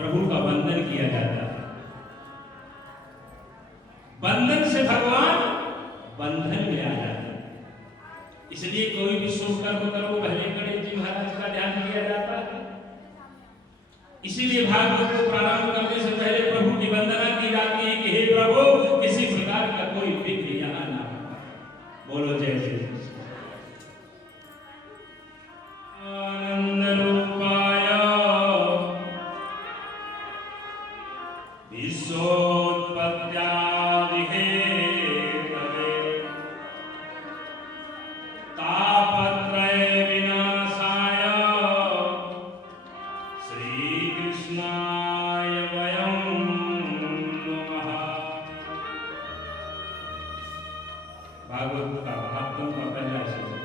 प्रभु का वंदन किया जाता है। बंधन से भगवान बंधन में आ जाते हैं। इसलिए कोई भी शुभ कर्म करो पहले गणेश जी महाराज का ध्यान किया जाता है। इसीलिए भागवत को प्रारंभ करने से पहले प्रभु की वंदना की जाती है कि हे प्रभु किसी प्रकार का कोई विघ्न यहाँ ना हो। बोलो जय श्री कृष्ण। आनंद रूपाय विश्वोत्पत्त्यादिहेतवे तापत्रय विनाशाय श्रीकृष्णाय वयं नमः। भागवत का महात्म का पहला श्लोक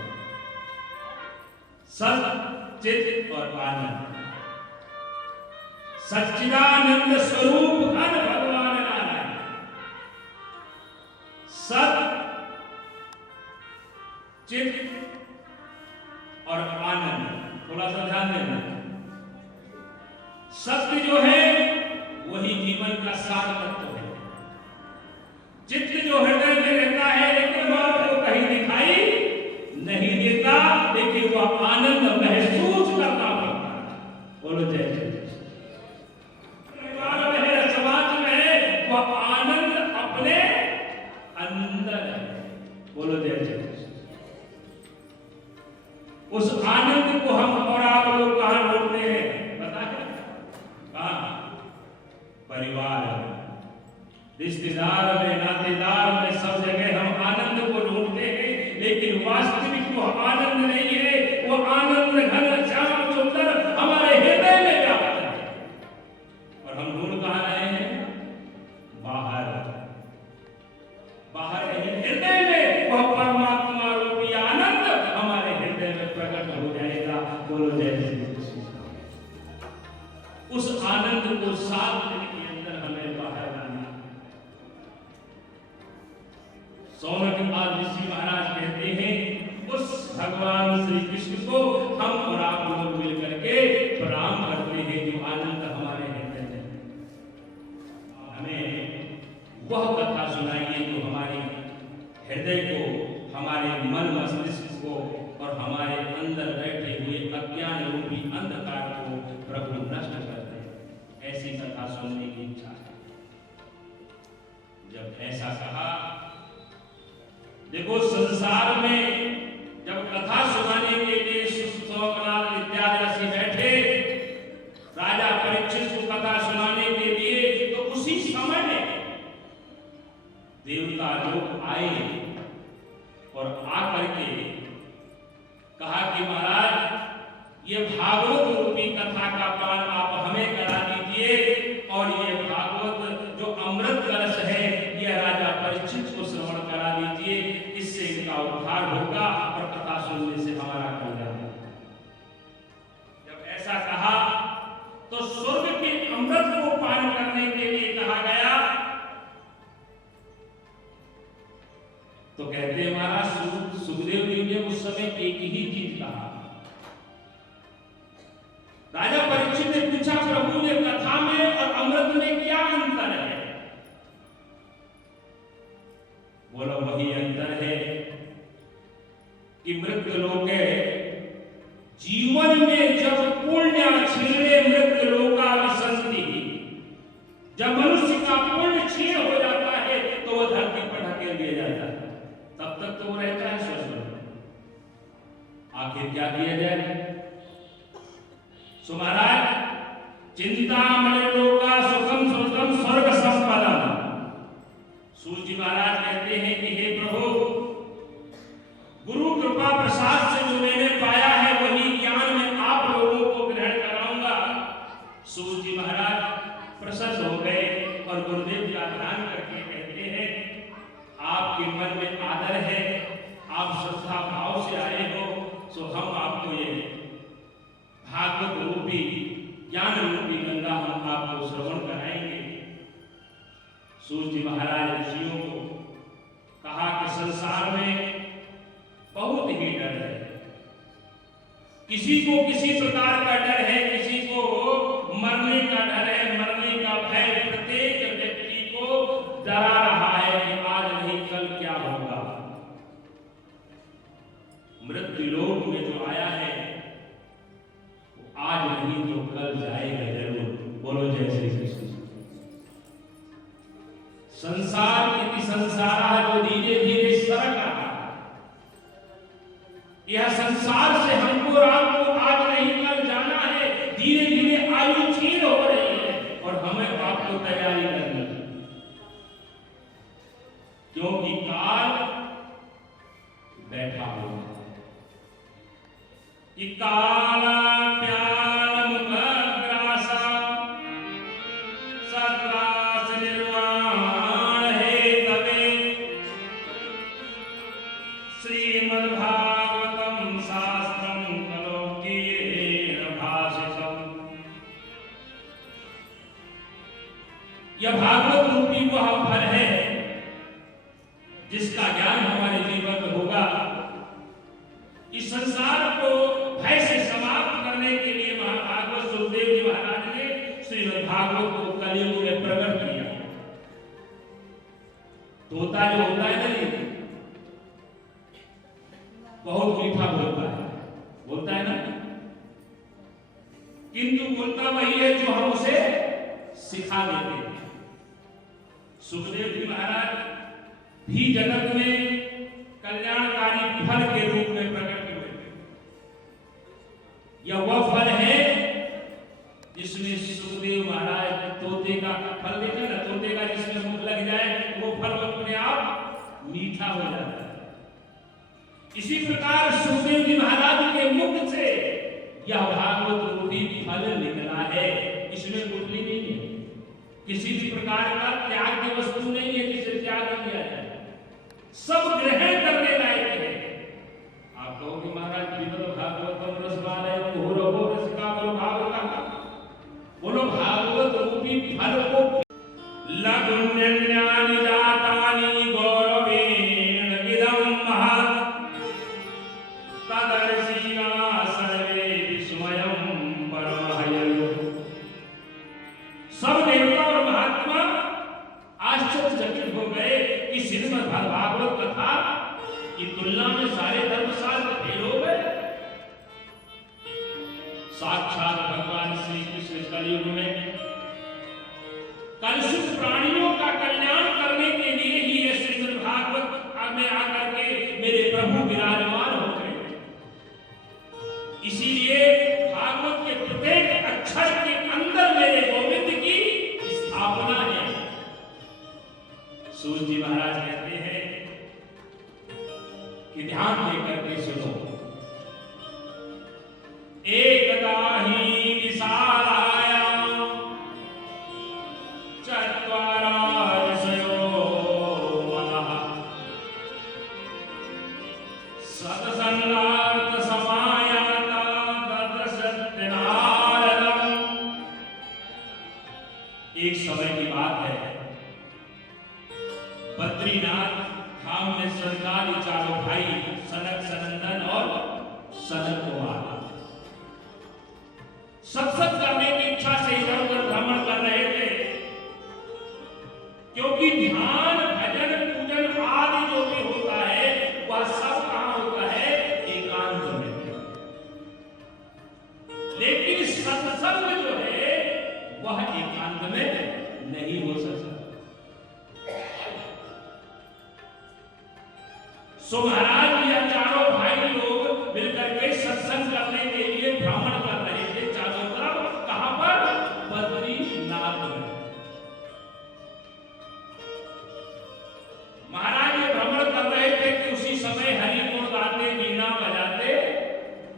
सत चित और आनंद। सच्चिदानंद स्वरूप घन भगवान नारायण। सत चित और आनंद, थोड़ा सा ध्यान देना। सत्य जो है वही जीवन का सार तत्व है। चित्त जो हृदय में रहता है लेकिन वह आपको कहीं दिखाई नहीं देता, लेकिन वह आनंद महसूस करना पड़ता है। बोलो जय जय। समाज में वह आनंद अपने अंदर है। बोलो जय जय। उस आनंद को हम और आप लोग कहां ढूंढते हैं पता है? कहां? परिवार में, रिश्तेदार में, नातेदार में, सब जगह हम आनंद को ढूंढते हैं, लेकिन वास्तविक वो आनंद नहीं है। वो आनंद घन श्याम सुंदर हमारे हृदय में व्याप्त है। और हम ढूंढ कहां रहे हैं? बाहर। बाहर नहीं, हृदय में वह परमात्मा रूपी आनंद हमारे हृदय में प्रकट हो जाएगा। बोलो जय श्री कृष्ण। उस आनंद को 7 दिन के अंदर हमें बाहर लाना। सौनक आदि ऋषि महाराज कहते हैं उस भगवान श्री कृष्ण को हम और आप लोग मिल करके प्रणाम करते हैं जो आनंद हमारे हृदय में। हमें वह कथा सुनाइए जो हमारे हृदय को, हमारे मन मस्तिष्क को और हमारे अंदर बैठे हुए अज्ञान रूपी अंधकार को प्रभु नष्ट कर दे। ऐसी कथा सुनने की इच्छा है। जब ऐसा कहा, देखो संसार में जब कथा सुनाने के लिए सुनाद इत्यादि ऋषि बैठे, राजा परीक्षित को कथा सुनाने के लिए, तो उसी समय में देवता लोग आए और आकर के कहा कि महाराज ये भागवत रूपी कथा का पान आप हमें करा दीजिए और ये भागवत जो अमृत कलश है यह राजा परीक्षित को श्रवण करा दीजिए। इससे इनका उद्धार होगा और कथा सुनने से हमारा कल्याण होगा। जब ऐसा कहा तो स्वर्ग के अमृत को पान करने के लिए कहा गया। तो कहते हैं महाराज सुखदेव जी ने उस समय एक ही चीज कहा। राजा परीक्षित ने पूछा प्रभु ने कथा में और अमृत में क्या अंतर है? बोला वही अंतर है कि मृत्यु लोक जीवन में जब पुण्य क्षीणे मृत्यु लोका विसंति, जब मनुष्य का पुण्य क्षीण हो जाता है तो वह धरती पर ढकेल दिया जाता है। तब तक तो वो रहता है स्वर्ग में। आखिर क्या किया जाए? सो महाराज चिंतामणि लोका सुखम सुतम स्वर्ग संपदम। सूत जी महाराज कहते हैं कि हे प्रभु गुरु कृपा प्रसाद से जो मैंने पाया है वही ज्ञान में आप लोगों को ग्रहण कराऊंगा। सूत जी महाराज प्रसन्न हो गए और गुरुदेव का ध्यान करके कहते हैं आपके मन में आदर है, आप श्रद्धा भाव से आए हो, तो हम आपको ये भागवत रूपी ज्ञान रूपी गंगा हम आपको श्रवण कराएंगे। सूत जी महाराज ऋषियों को कहा कि संसार में बहुत ही डर है। किसी को किसी प्रकार का डर है, किसी को मरने का डर है, आज नहीं तो कल जाएगा जरूर। बोलो जय श्री कृष्ण। संसार इति संसारा जो धीरे धीरे सरक रहा है, यह संसार से हमको राम को आज नहीं कल जाना है। धीरे धीरे आयु क्षीण हो रही है और हमें आपको तैयारी करनी है, क्योंकि काल बैठा हुआ है। कि काला प्याल मुखग्रासा सत्रास निर्वाण है तवे श्रीमद्भागवतम शास्त्रम कलोकीरेण भाषितम्। यह भागवत रूपी वह फल है जिसका ज्ञान हमारे जीवन में होगा। इस संसार को भय से समाप्त करने के लिए महाभागवत सुखदेव जी महाराज ने श्रीमद् भागवत को कलयुग में प्रकट किया। तोता जो होता है ना, ये बहुत मीठा बोलता है ना, किंतु बोलता वही है जो हम उसे सिखा देते हैं। सुखदेव जी महाराज भी जगत में कल्याणकारी फल के रूप में प्रकट हुए। यह वह फल है जिसमें सुखदेव महाराज तोते का फल देखा ना, तोते का जिसमें मुख लग जाए वो फल अपने आप मीठा हो जाता है। इसी प्रकार सुखदेव जी महाराज के मुख से यह भागवत रूपी फल निकला है। इसमें गुठली नहीं है, किसी भी प्रकार का त्याग की वस्तु नहीं है जिसे त्याग किया जाए, सब ग्रहण करने लायक है। आप कहोगे महाराज श्रीमद् भागवतम रसवालयम घोरवो रसिका बोलो भागवत, बोलो भागवत रूपी फल को लघुन्यन्यानि जातानि गौरवेण इदं महत् तदर्शिना सर्वे विस्मयं परमहयम्। सब देवता और महात्मा आश्चर्यचकित हो गए कि श्रीमद् भागवत कथा की तुलना में सारे धर्मशास्त्र फेल हो गए। साक्षात भगवान श्री कृष्ण कलयुग में कलुषित प्राणियों का कल्याण करने के लिए ही ये श्रीमद् भागवत में आकर के मेरे प्रभु विराजमान हो गए। इसीलिए भागवत के प्रत्येक अक्षर के अंदर मेरे गोविंद की स्थापना है। सूर्य जी महाराज कहते हैं कि ध्यान देकर के सुनो। एकदा ही विशालाया चत्वारा ऋषयो मनः सत्संगार्थ समायाता ददर्शन्ते नारदम्। एक समय की बात है, बद्रीनाथ धाम में सरकारी चारों भाई सनक सनंदन और सनत कुमार सत्संग करने की इच्छा से इधर उधर भ्रमण कर रहे थे, क्योंकि ध्यान भजन पूजन आदि जो भी होता है वह सब कहां होता है? एकांत में। लेकिन सत्संग जो है वह एकांत में नहीं हो सकता। सो महाराज यह चारों भाई लोग मिलकर के सत्संग करने के लिए भ्रमण कर रहे थे चारों तरफ। कहां पर? बद्रीनाथ में। महाराज ये भ्रमण कर रहे थे कि उसी समय हरि गुण गाते वीणा बजाते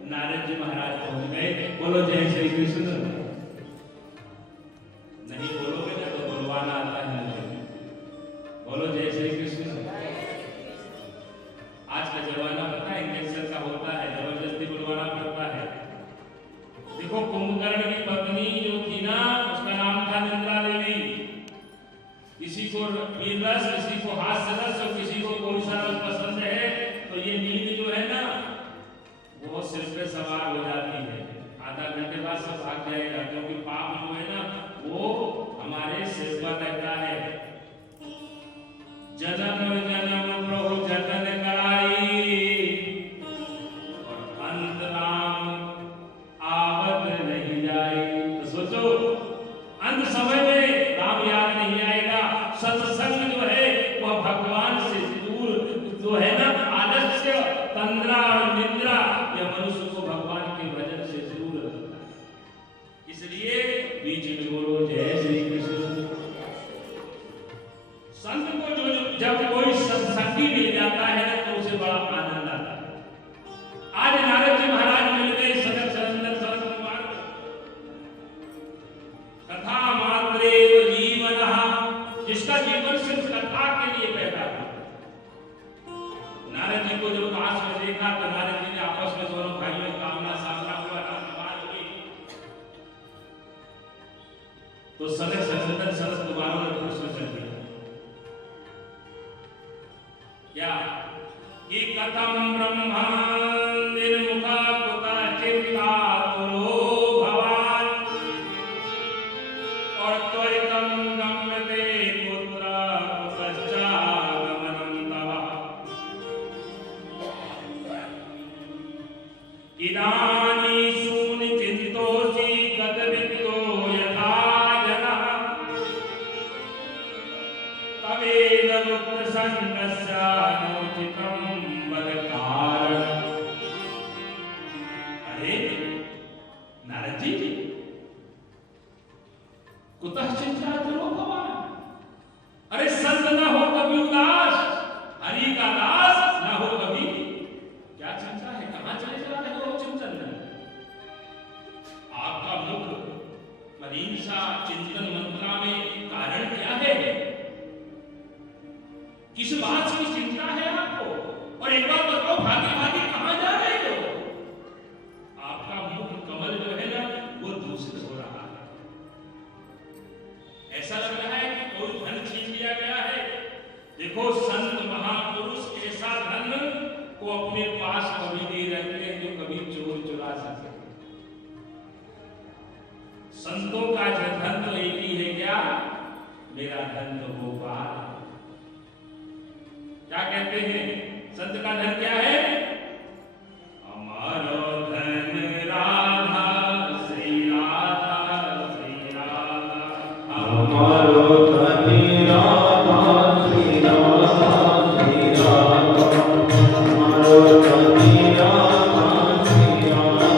नारद जी महाराज पहुंच गए। बोलो जय श्री कृष्ण। नहीं बोलोगे ना तो बुलवाना आता है। बोलो जय श्री कृष्ण। आज का जमाना पता है कैसे का होता है, जबरदस्ती बुलवाना पड़ता है। देखो कुंभकर्ण की पत्नी जो थी ना, उसका नाम था निंद्रा देवी। किसी को वीर रस, किसी को हास्य रस और किसी को कोई सा रस पसंद है, तो ये नींद जो है ना वो सिर पे सवार हो जाती है। आधा घंटे बाद सब भाग जाएगा, क्योंकि पाप जो है ना वो हमारे सिर पर लगता है। जन्म जन्म प्रभु जतन कराई और अंत राम आवत तो सनक सनंदन सरस दोबारा ने प्रश्न कर दिया क्या कि कथम ब्रह्मांडिर्मुखा कुतः चिन्तातुरो भवान् और त्वरितं गम्यते पुत्र कुतश्चागमनं तव इदानीं चिन्तोऽसि गतवित्तो यथा जनः तवेद पुत्रसङ्गस्यानोचितं वदकारणम्। अरे नारद जी कुतः चिन्तातुरो भवान्, अरे संत न हो कभी उदास, हरि का दास न हो कभी क्या चिंता है, कहां चले जा रहे हो चिंतन में? आपका मुख मरीसा चिंतन मंत्रा में कारण क्या है? किस बात की चिंता है आपको? और एक बार बताओ भागे भागे कहां जा रहे हो? आपका मुख कमल जो है ना वो दूषित हो रहा है, ऐसा लग रहा है कि कोई धन छीन लिया गया है। देखो संत महापुरुष ऐसा धन को अपने पास कभी नहीं रखते जो कभी चोर चुरा सके। संतों का धन तो एक ही है, क्या? मेरा धन तो गोपाल। क्या कहते हैं संत का धन क्या है? हमारो धन राधा श्री राधा श्री राधा, हमारो धन राधा श्री राधा श्री राधा, हमारो धन राधा श्री राधा श्री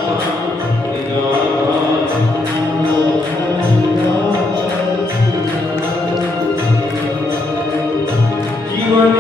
राधा। जीवन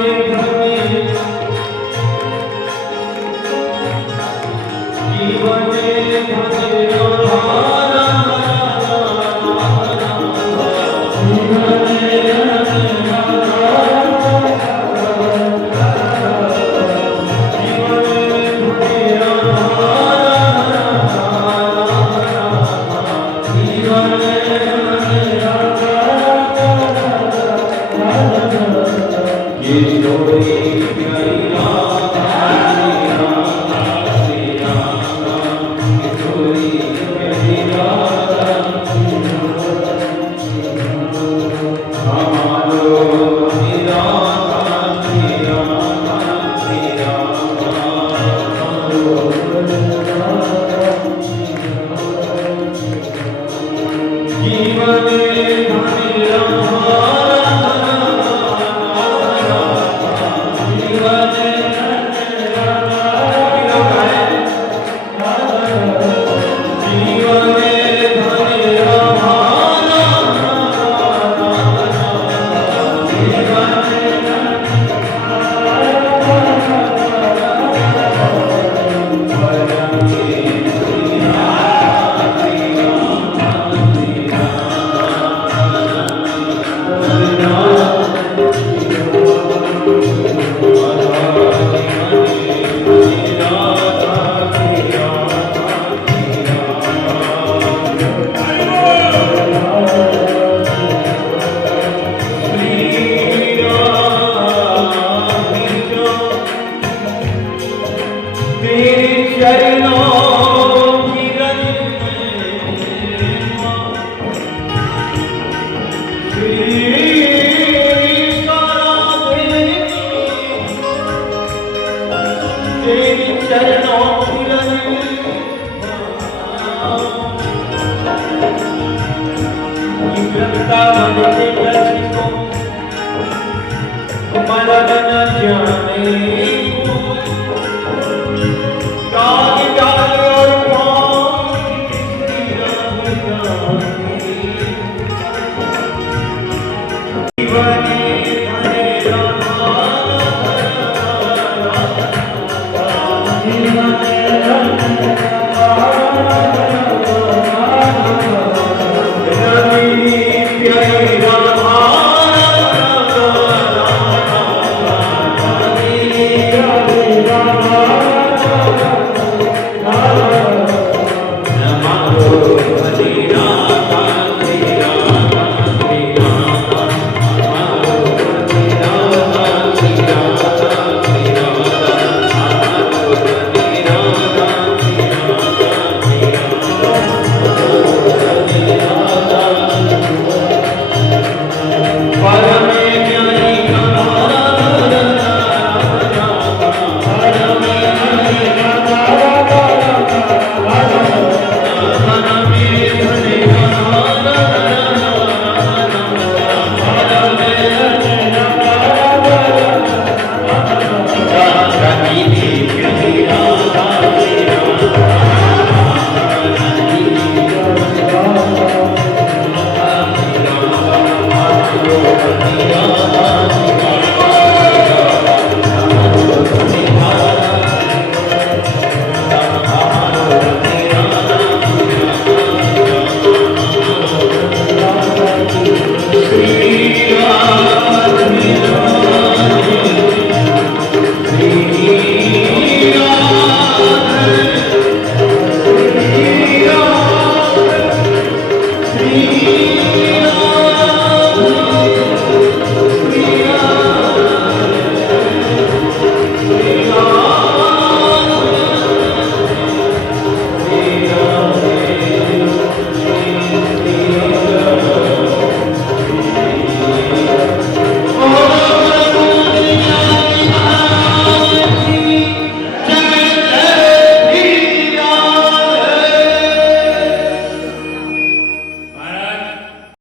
Thank you.